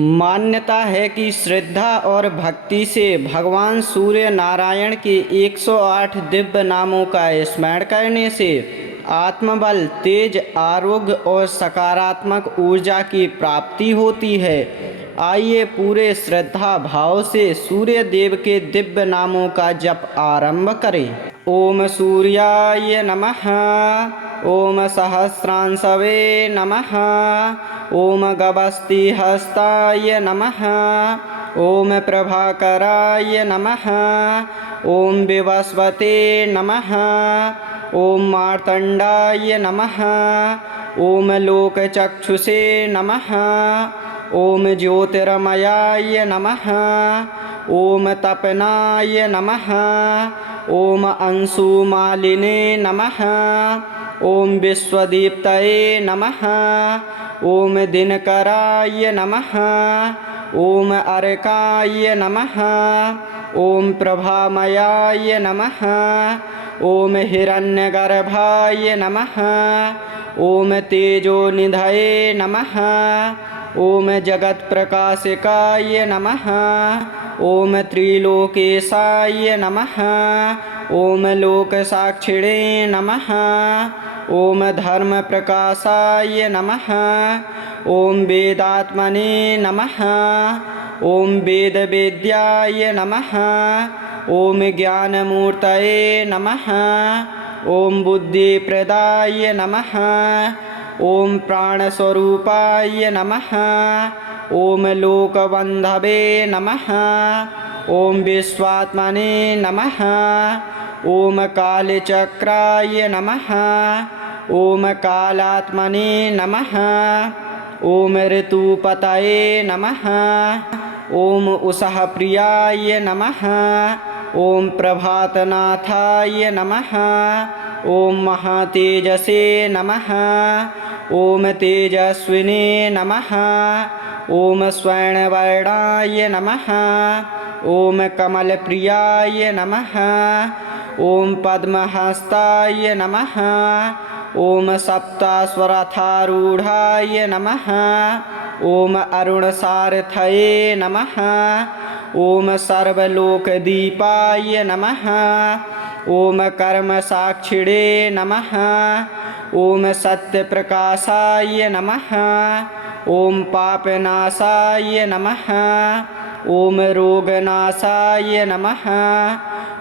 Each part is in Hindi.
मान्यता है कि श्रद्धा और भक्ति से भगवान सूर्य नारायण के 108 दिव्य नामों का स्मरण करने से आत्मबल, तेज, आरोग्य और सकारात्मक ऊर्जा की प्राप्ति होती है। आइए पूरे श्रद्धा भाव से सूर्य देव के दिव्य नामों का जप आरंभ करें। ओम सूर्याय नमः। ओम सहस्रांशवे नमः। ओम गभस्तिहस्ताय नमः। ओम प्रभाकराय नमः। ओम विवस्वते नमः। ओम मार्तंडाय नमः। ओम लोकचक्षुषे नमः। ओम ज्योतिर्मयाय नमः। ओम तपनाय नमः। ओम अंशुमालिने नमः। ओम विश्वदीप्तये नमः। ओम दिनकराय नमः। ओम अर्काय नमः। ओम प्रभामयाय नमः। ओम हिरण्यगर्भाय नमः। ओम तेजोनिधये नमः। ओम जगत्प्रकाशिकाय नमः। ओम त्रिलोकेशाय नमः। ओम लोकसाक्षिणे नमः। ओम धर्मप्रकाशाय नमः। ओम वेदात्मने नमः। ओम वेदवेद्याय नमः। ओम ज्ञानमूर्तये नमः। ओम बुद्धिप्रदाय नमः। ओम प्राणस्वरूपाय नमः। ओम लोकबन्धवे नमः। ओम विश्वात्मने नमः। ओम कालचक्राय नमः। ओम कालात्मने नमः। ओम ऋतुपतये नमः। ओम उषःप्रियाय नमः। ओम प्रभातनाथाय नमः। ओम महातेजसे नमः। ओम तेजस्विने नमः। ओम स्वर्णवर्णाय नमः। ओम कमलप्रियाय नमः। ओम पद्महस्ताय नमः। ओम सप्ताश्वरथारूढ़ाय नमः। ओम अरुणसारथये नमः। ओम सर्वलोकदीपाय नमः। ओम कर्मसाक्षिणे नमः। ओम सत्यप्रकाशाय नमः। ओम पापनाशाय नमः। ओम रोगनाशाय नमः।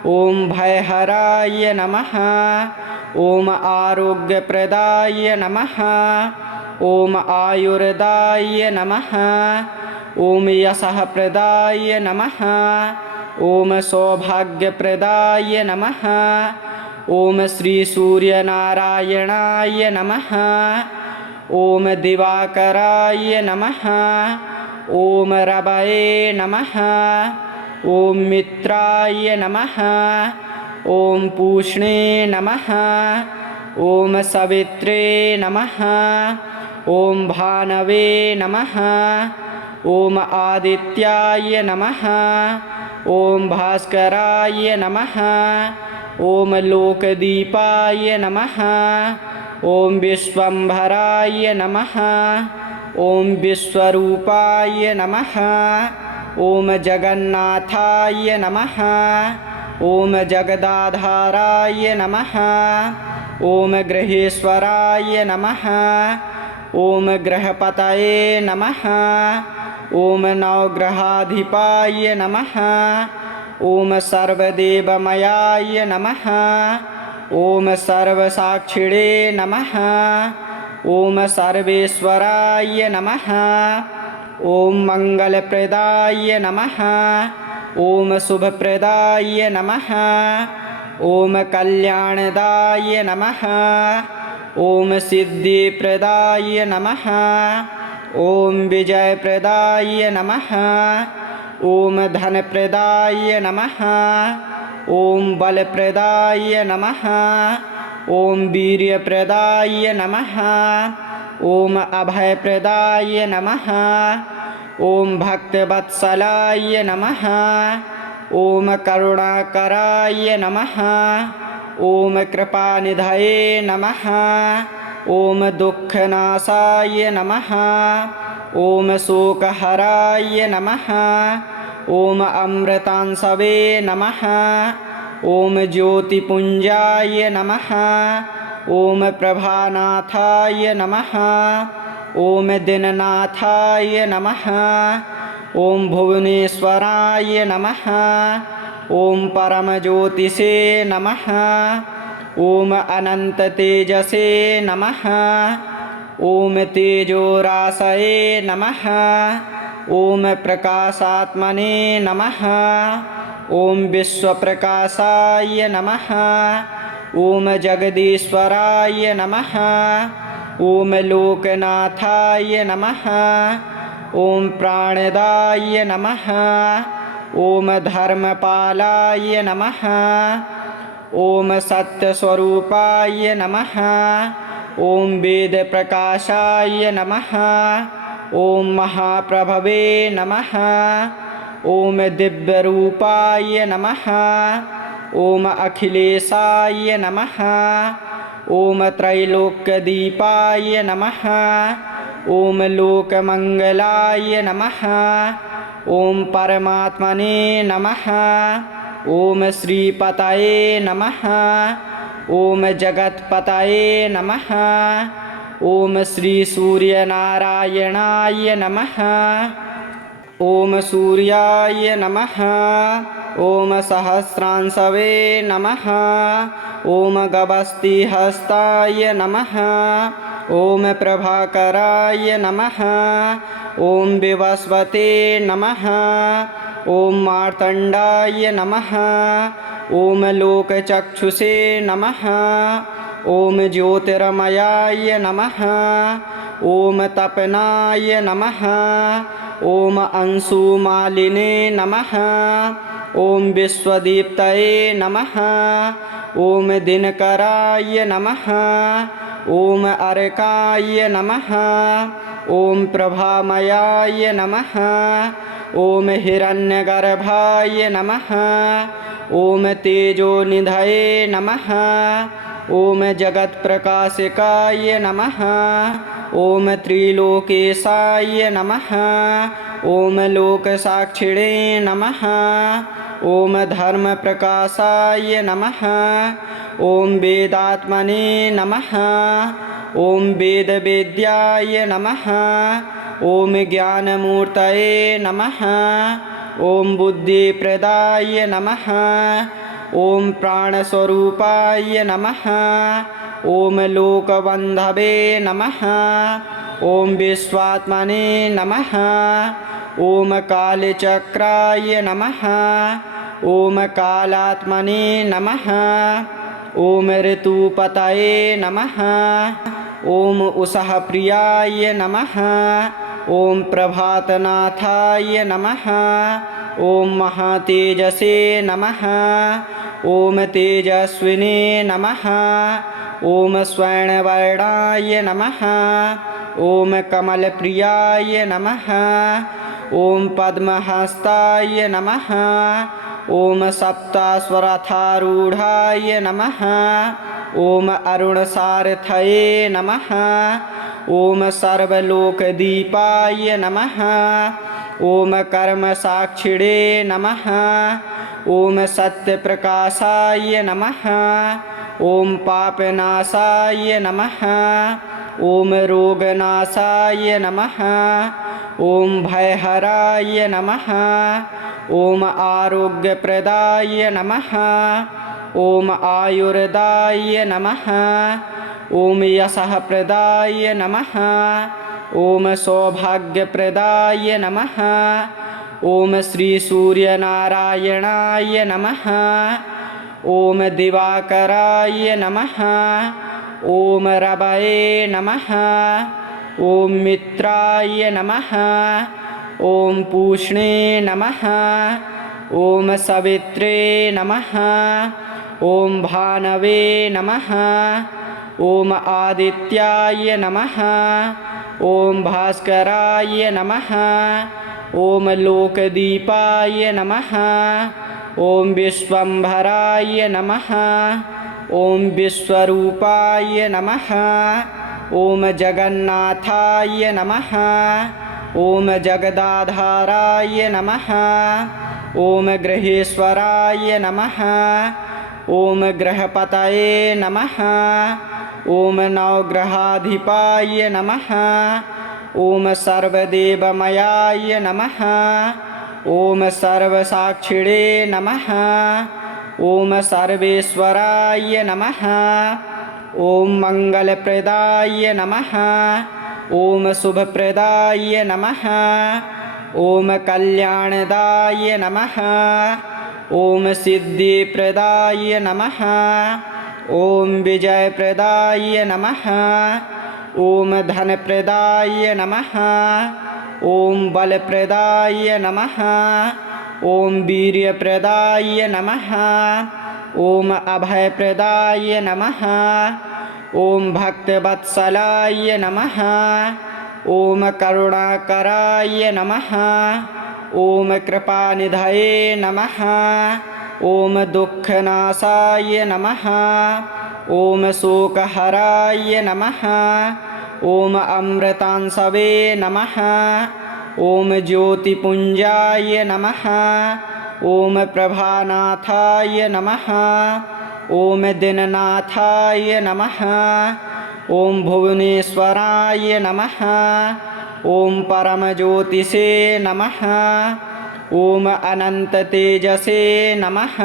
ओम भयहराय नमः। ओम आरोग्यप्रदाय नमः। ओम आयुर्दाय नमः। ओम यशःप्रदाय नमः। ओम सौभाग्यप्रदाय नमः। ओम श्री सूर्यनारायणाय नमः। ओम दिवाकराय नमः। ओम रवये नमः। ओम मित्राय नमः। ओम पूष्णे नमः। ओम सवित्रे नमः। ओम भानवे नमः। ओम आदित्याय नमः। ओम भास्कराय नमः। ओम लोकदीपाय नमः। ओम विश्वंभराय नमः। ओम विश्वरूपाय नमः। ओम जगन्नाथाय नमः। ओम जगदाधाराय नमः। ओम गृहेश्वराय नमः। ओम ग्रहपतये नमः। ओम नवग्रहाधिपाय नमः। ओम सर्वदेवमयाय नमः। ओम सर्वसाक्षिणे नमः। ओम सर्वेश्वराय नमः। ओम मंगलप्रदाय नमः। ओम शुभप्रदाय नमः। ओम कल्याणदाय नमः। ओम सिद्धिप्रदाय नमः। ओम विजयप्रदाय नमः। ओम धनप्रदाय नमः। ओम बलप्रदाय नमः। ओम वीर्यप्रदाय नमः। ओम अभयप्रदाय नमः। ओम भक्तवत्सलाय नमः। ओम करुणाकराय नमः। ओम कृपानिधये नमः। ॐ दुःखनाशाय नमः ॐ शोकहराय नमः ॐ अमृतांशवे नमः ॐ ज्योतिपुञ्जाय नमः ॐ प्रभानाथाय नमः ॐ दिननाथाय नमः ॐ भुवनेश्वराय नमः ॐ परमज्योतिषे नमः ॐ अनन्ततेजसे नमः ॐ तेजोराशये नमः ॐ प्रकाशात्मने नमः ॐ विश्वप्रकाशाय नमः ॐ जगदीश्वराय नमः ॐ लोकनाथाय नमः ॐ प्राणदाय नमः ॐ धर्मपालाय नमः ॐ सत्यस्वरूपाय नमः ॐ वेदप्रकाशाय नमः ॐ महाप्रभवे नमः ॐ दिव्यरूपाय नमः ॐ अखिलेशाय नमः ॐ त्रैलोक्यदीपाय नमः ॐ लोकमङ्गलाय नमः ॐ परमात्मने नमः ॐ श्रीपतये नमः ॐ जगत्पतये नमः ॐ श्रीसूर्यनारायणाय नमः ॐ सूर्याय नमः ॐ सहस्रांशवे नमः ॐ गभस्तिहस्ताय नमः ॐ प्रभाकराय नमः ॐ विवस्वते नमः ॐ मार्तण्डाय नमः ॐ लोकचक्षुषे नमः ॐ ज्योतिर्मयाय नमः ॐ तपनाय नमः ॐ अंशुमालिने नमः ॐ विश्वदीप्तये नमः ॐ दिनकराय नमः ॐ अर्काय नमः ॐ प्रभामयाय नमः ॐ हिरण्यगर्भाय नमः ॐ तेजोनिधये नमः ॐ जगत्प्रकाशिकाय नमः ॐ त्रिलोकेशाय नमः ॐ लोकसाक्षिणे नमः ॐ धर्मप्रकाशाय नमः ॐ वेदात्मने नमः ॐ वेदवेद्याय नमः ॐ ज्ञानमूर्तये नमः ॐ बुद्धिप्रदाय नमः ॐ प्राणस्वरूपाय नमः ॐ लोकबन्धवे नमः ॐ विश्वात्मने नमः ॐ कालचक्राय नमः ॐ कालात्मने नमः ॐ ऋतुपतये नमः ॐ उषःप्रियाय नमः ॐ प्रभातनाथाय नमः ॐ महातेजसे नमः ॐ तेजस्विने नमः ॐ स्वर्णवर्णाय नमः ॐ कमलप्रियाय नमः ॐ पद्महस्ताय नमः ॐ सप्तास्वरथारूढाय नमः ॐ अरुणसारथये नमः ॐ सर्वलोकदीपाय नमः ॐ कर्मसाक्षिणे नमः ॐ सत्यप्रकाशाय नमः ॐ पापनाशाय नमः ॐ रोगनाशाय नमः ॐ भयहराय नमः ॐ आरोग्यप्रदाय नमः ॐ आयुर्दाय नमः ॐ यशःप्रदाय नमः ॐ सौभाग्यप्रदाय नमः ॐ श्रीसूर्यनारायणाय नमः ॐ दिवाकराय नमः ॐ रवये नमः ॐ मित्राय नमः ॐ पूष्णे नमः ॐ सवित्रे नमः ॐ भानवे नमः ॐ आदित्याय नमः ॐ भास्कराय नमः ॐ लोकदीपाय नमः ॐ विश्वम्भराय नमः ॐ विश्वरूपाय नमः ॐ जगन्नाथाय नमः। ॐ जगदाधाराय नमः। ॐ गृहेश्वराय नमः। ॐ ग्रहपतये नमः। ॐ नवग्रहाधिपाय नमः। ॐ सर्वदेवमयाय नमः। ॐ सर्वसाक्षिणे नमः। ॐ सर्वेश्वराय नमः। ॐ मङ्गलप्रदाय नमः। ॐ शुभप्रदाय नमः। ॐ कल्याणदाय नमः। ॐ सिद्धिप्रदाय नमः। ॐ विजयप्रदाय नमः। ॐ धनप्रदाय नमः। ॐ बलप्रदाय नमः। ॐ वीर्यप्रदाय नमः। ॐ अभयप्रदाय नमः। ॐ भक्तवत्सलाय नमः। ॐ करुणाकराय नमः। ॐ कृपानिधये नमः। ॐ दुःखनाशाय नमः। ॐ शोकहराय नमः। ॐ अमृतांशवे नमः। ॐ ज्योतिपुञ्जाय नमः। ॐ प्रभानाथाय नमः। ॐ दिननाथाय नमः। ॐ भुवनेश्वराय नमः। ॐ परमज्योतिषे नमः। ॐ अनन्ततेजसे नमः।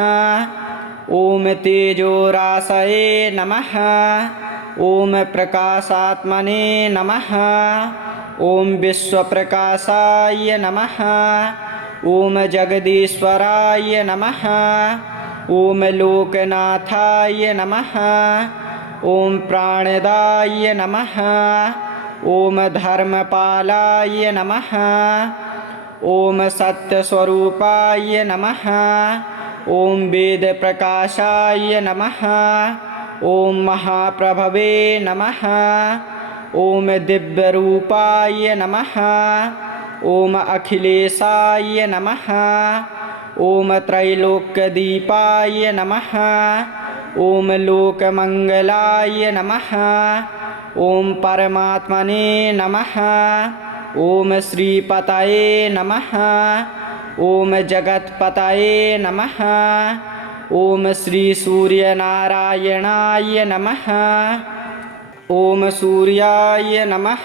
ॐ तेजोराशये नमः। ॐ प्रकाशात्मने नमः। ॐ विश्वप्रकाशाय नमः। ॐ जगदीश्वराय नमः। ॐ लोकनाथाय नमः। ॐ प्राणदाय नमः। ॐ धर्मपालाय नमः। ॐ सत्यस्वरूपाय नमः। ॐ वेदप्रकाशाय नमः। ॐ महाप्रभवे नमः। ॐ दिव्यरूपाय नमः। ॐ अखिलेशाय नमः। ॐ त्रैलोक्यदीपाय नमः। ॐ लोकमङ्गलाय नमः। ॐ परमात्मने नमः। ॐ श्रीपतये नमः। ॐ जगत्पतये नमः। ॐ श्रीसूर्यनारायणाय नमः। ॐ सूर्याय नमः।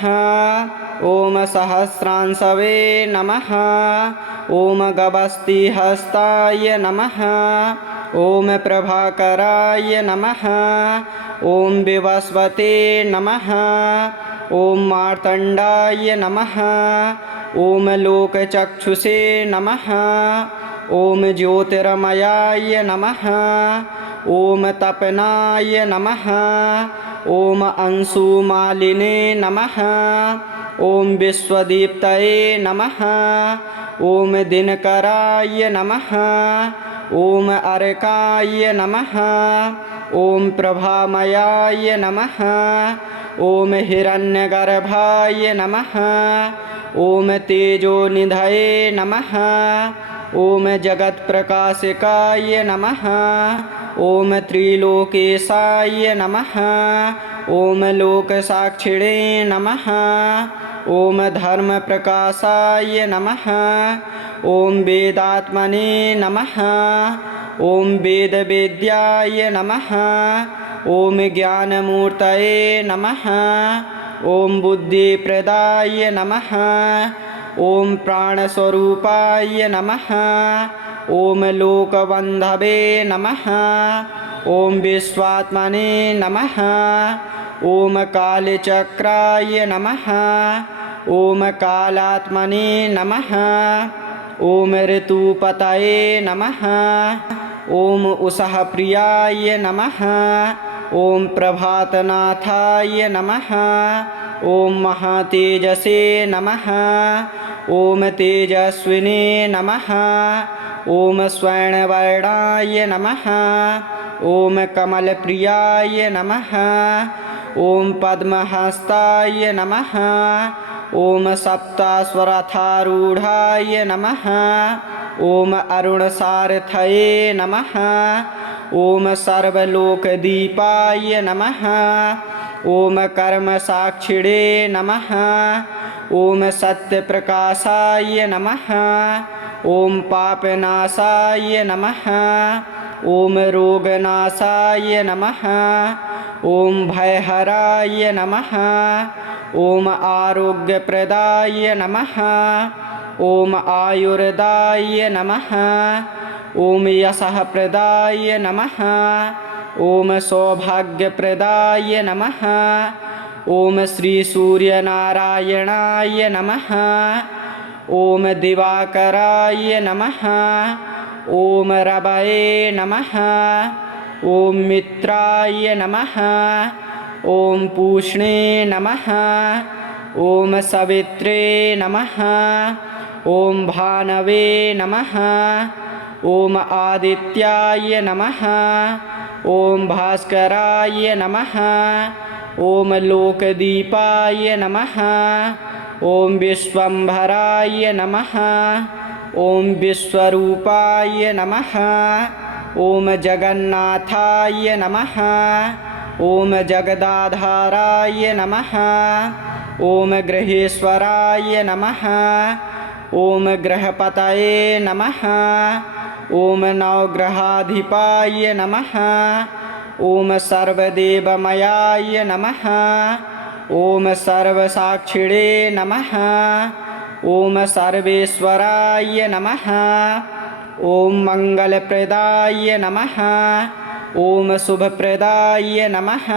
ॐ सहस्रांशवे नमः। ॐ गभस्तिहस्ताय नमः। ॐ प्रभाकराय नमः। ॐ विवस्वते नमः। ॐ मार्तण्डाय नमः। ॐ लोकचक्षुषे नमः। ॐ ज्योतिर्मयाय नमः। ॐ तपनाय नमः। ॐ अंशुमालिने नमः। ॐ विश्वदीप्तये नमः। ॐ दिनकराय नमः। ॐ अर्काय नमः। ॐ प्रभामयाय नमः। ॐ हिरण्यगर्भाय नमः। ॐ तेजोनिधये नमः। ॐ जगत्प्रकाशिकाय नमः। ॐ त्रिलोकेशाय नमः। ॐ लोकसाक्षिणे नमः। ॐ धर्मप्रकाशाय नमः। ॐ वेदात्मने नमः। ॐ वेदवेद्याय नमः। ॐ ज्ञानमूर्तये नमः। ॐ बुद्धिप्रदाय नमः। ॐ प्राणस्वरूपाय नमः। ॐ लोकबन्धवे नमः। ॐ विश्वात्मने नमः। ॐ कालचक्राय नमः। ॐ कालात्मने नमः। ॐ ऋतुपतये नमः। ॐ उषःप्रियाय नमः। ॐ प्रभातनाथाय नमः। ॐ महातेजसे नमः। ॐ तेजस्विने नमः। ॐ स्वर्णवर्णाय नमः। ॐ कमलप्रियाय नमः। ॐ पद्महस्ताय नमः। ॐ सप्ताश्वरथारूढाय नमः। ॐ अरुणसारथये नमः। ॐ सर्वलोकदीपाय नमः। ॐ कर्मसाक्षिणे नमः। ॐ सत्यप्रकाशाय नमः। ॐ पापनाशाय नमः। ॐ रोगनाशाय नमः। ॐ भयहराय नमः। ॐ आरोग्यप्रदाय नमः। ॐ आयुर्दाय नमः। ॐ यशःप्रदाय नमः। ॐ सौभाग्यप्रदाय नमः। ॐ श्रीसूर्यनारायणाय नमः। ॐ दिवाकराय नमः। ॐ रवये नमः। ॐ मित्राय नमः। ॐ पूष्णे नमः। ॐ सवित्रे नमः। ॐ भानवे नमः। ॐ आदित्याय नमः। ॐ भास्कराय नमः। ॐ लोकदीपाय नमः। ॐ विश्वम्भराय नमः। ॐ विश्वरूपाय नमः। ॐ जगन्नाथाय नमः। ॐ जगदाधाराय नमः। ॐ गृहेश्वराय नमः। ॐ ग्रहपतये नमः। ॐ नवग्रहाधिपाय नमः। ॐ सर्वदेवमयाय नमः। ॐ सर्वसाक्षिणे नमः। ॐ सर्वेश्वराय नमः। ॐ मङ्गलप्रदाय नमः। ॐ शुभप्रदाय नमः।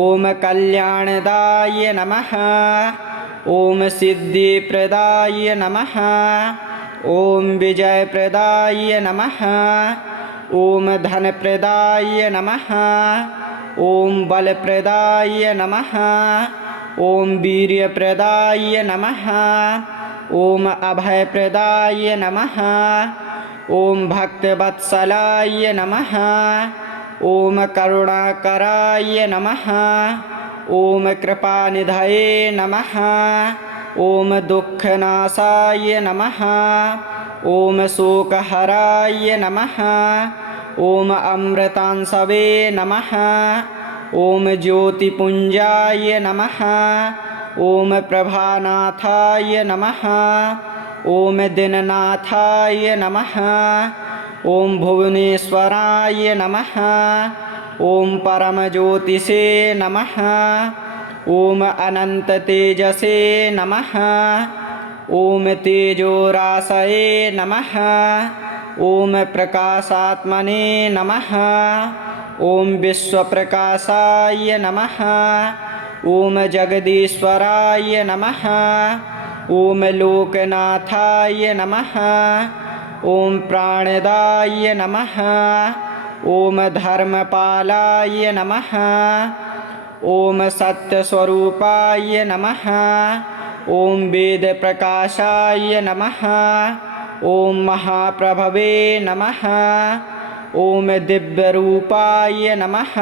ॐ कल्याणदाय नमः। ॐ सिद्धिप्रदाय नमः। ॐ विजयप्रदाय नमः। ॐ धनप्रदाय नमः। ॐ बलप्रदाय नमः। ॐ वीर्यप्रदाय नमः। ॐ अभयप्रदाय नमः। ॐ भक्तवत्सलाय नमः। ॐ करुणाकराय नमः। ॐ कृपानिधये नमः। ॐ दुःखनाशाय नमः। ॐ शोकहराय नमः। ॐ अमृतांशवे नमः। ॐ ज्योतिपुञ्जाय नमः। ॐ प्रभानाथाय नमः। ॐ दिननाथाय नमः। ॐ भुवनेश्वराय नमः। ॐ परमज्योतिषे नमः। ॐ अनन्ततेजसे नमः। ॐ तेजोराशये नमः। ॐ प्रकाशात्मने नमः। ॐ विश्वप्रकाशाय नमः। ॐ जगदीश्वराय नमः। ॐ लोकनाथाय नमः। ॐ प्राणदाय नमः। ॐ धर्मपालाय नमः। ॐ सत्यस्वरूपाय नमः। ॐ वेदप्रकाशाय नमः। ॐ महाप्रभवे नमः। ॐ दिव्यरूपाय नमः।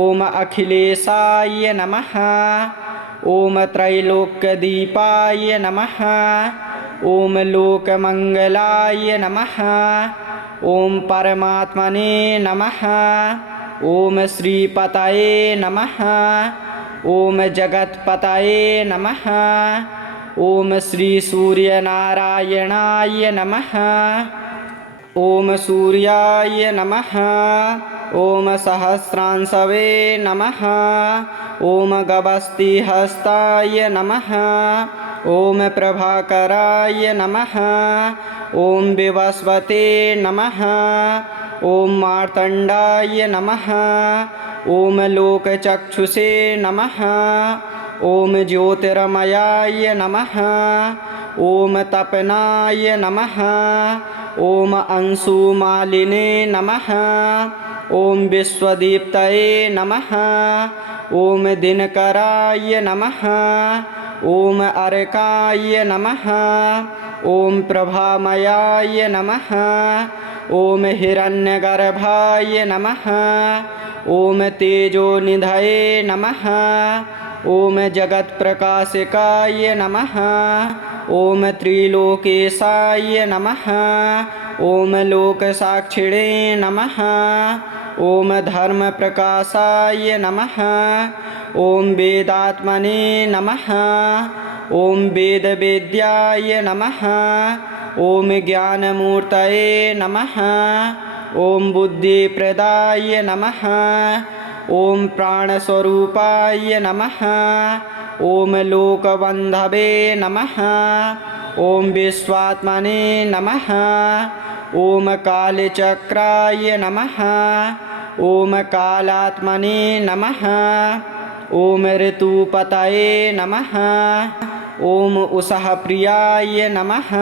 ॐ अखिलेशाय नमः। ॐ त्रैलोक्यदीपाय नमः। ॐ लोकमङ्गलाय नमः। ॐ परमात्मने नमः। ॐ श्रीपतये नमः। ॐ जगत्पतये नमः। ॐ श्रीसूर्यनारायणाय नमः। ॐ सूर्याय नमः। ॐ सहस्रांशवे नमः। ॐ गभस्तिहस्ताय नमः। ॐ प्रभाकराय नमः। ॐ विवस्वते नमः। ॐ मार्तण्डाय नमः। ॐ लोकचक्षुषे नमः। ॐ ज्योतिर्मयाय नमः। ॐ तपनाय नमः। ॐ अंशुमालिने नमः। ॐ विश्वदीप्तये नमः। ॐ दिनकराय नमः। ॐ अर्काय नमः। ॐ प्रभामयाय नमः। ॐ हिरण्यगर्भाय नमः। ॐ तेजोनिधये नमः। ओम जगत्प्रकाशकाय नमः। ओम त्रिलोकेशाय नमः। ओम लोकसाक्षिणे नमः। ओम धर्मप्रकाशाय नमः। ओम वेदात्मने नमः। ओम वेदवेद्याय नमः। ओम ज्ञानमूर्तये नमः। ओम बुद्धिप्रदाय नमः। ओम प्राणस्वरूपाय नमः। ओम लोकबन्धवे नमः। ओम विश्वात्मने नमः। ओम कालचक्राय नमः। ओम कालात्मने नमः। ओम ऋतुपतये नमः। ओम उषःप्रियाय नमः।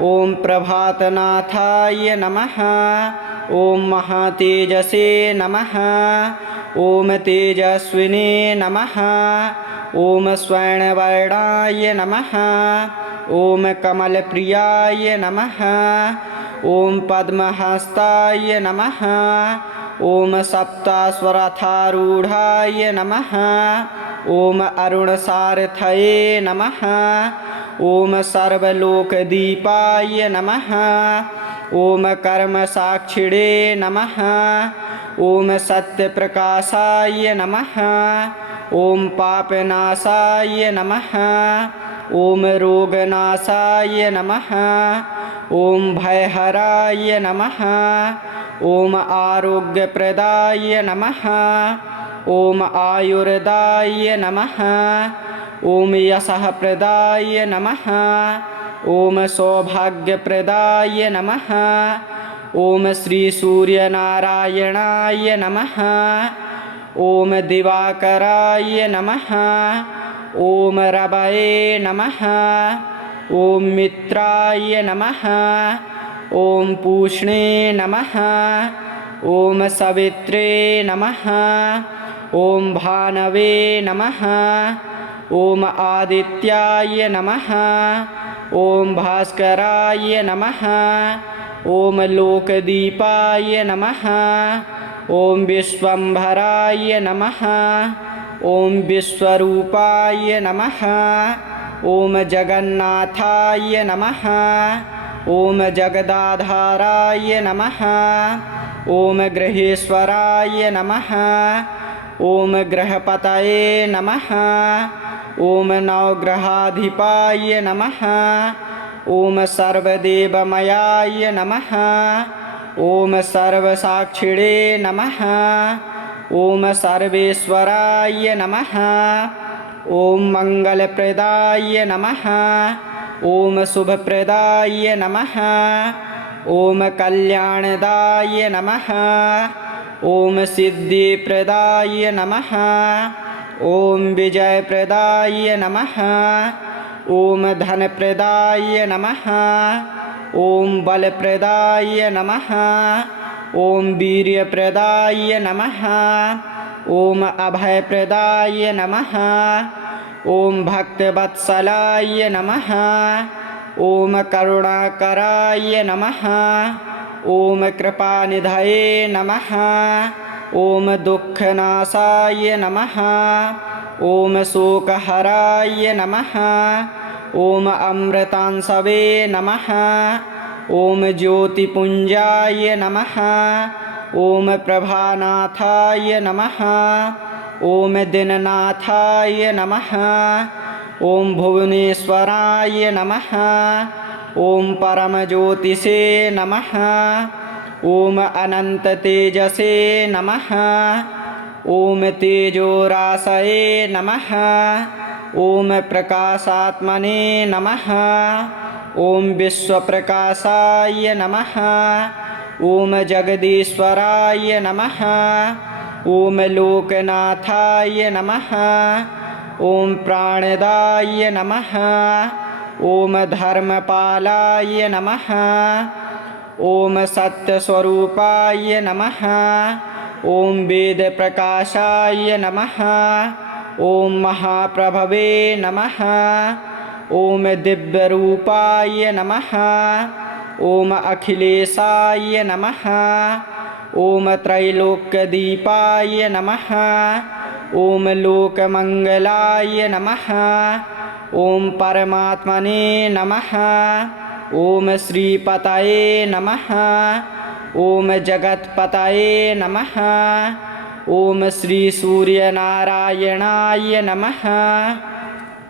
ओम प्रभातनाथाय नमः। ओम महातेजसे नमः। ओम तेजस्विने नमः। ओम स्वर्णवर्णाय नमः। ओम कमलप्रियाय नमः। ओम पद्महस्ताय नमः। ओम सप्ताश्वरथारूढ़ाय नमः। ओम अरुणसारथये नमः। ओम सर्वलोकदीपाय नमः। ओम कर्मसाक्षिणे नमः। ओम सत्यप्रकाशाय नमः। ओम पापनाशाय नमः। ओम रोगनाशाय नमः। ओम भयहराय नमः। ओम आरोग्यप्रदाय नमः। ओम आयुर्दाय नमः। ओम यशःप्रदाय नमः। ओम सौभाग्यप्रदाय नमः। ओम श्री सूर्यनारायणाय नमः। ओम दिवाकराय नमः। ओम रवये नमः। ओम मित्राय नमः। ओम पूष्णे नमः। ओम सवित्रे नमः। ओम भानवे नमः। ओम आदित्याय नमः। ओम भास्कराय नमः। ओम लोकदीपाय नमः। ओम विश्वंभराय नमः। ओम विश्वरूपाय नमः। ओम जगन्नाथाय नमः। ओम जगदाधाराय नमः। ओम गृहेश्वराय नमः। ओम ग्रहपतये नमः। ओम नवग्रहाधिपाय नमः। ओम सर्वदेवमयाय नमः। ओम सर्वसाक्षिणे नमः। ओम सर्वेश्वराय नमः। ओम मंगलप्रदाय नमः। ओम शुभप्रदाय नमः। ओम कल्याणदाय नमः। ओम सिद्धिप्रदाय नमः। ओम विजयप्रदाय नमः। ओम धनप्रदाय नमः। ओम बलप्रदाय नमः। ओम वीर्यप्रदाय नमः। ओम अभयप्रदाय नमः। ओम भक्तवत्सलाय नमः। ओम करुणाकराय नमः। ओम कृपानिधये नमः। ओम दुःखनाशाय नमः। ओम शोकहराय नमः। ओम अमृतांशवे नमः। ओम ज्योतिपुञ्जाय नमः। ओम प्रभानाथाय नमः। ओम दिननाथाय नमः। ओम भुवनेश्वराय नमः। ओम परमज्योतिषे नमः। ओम अनन्ततेजसे नमः। ओम तेजोराशये नमः। ओम प्रकाशात्मने नमः। ओम विश्वप्रकाशाय नमः। ओम जगदीश्वराय नमः। ओम लोकनाथाय नमः। ओम प्राणदाय नमः। ओम धर्मपालाय नमः। ओम सत्यस्वरूपाय नमः। ओम वेदप्रकाशाय नमः। ओम महाप्रभवे नमः। ओम दिव्यरूपाय नमः। ओम अखिलेशाय नमः। ओम त्रैलोक्यदीपाय नमः। ॐ लोकमङ्गलाय नमः। ॐ परमात्मने नमः। ॐ श्रीपतये नमः। ॐ जगत्पतये नमः। ॐ श्री सूर्यनारायणाय नमः।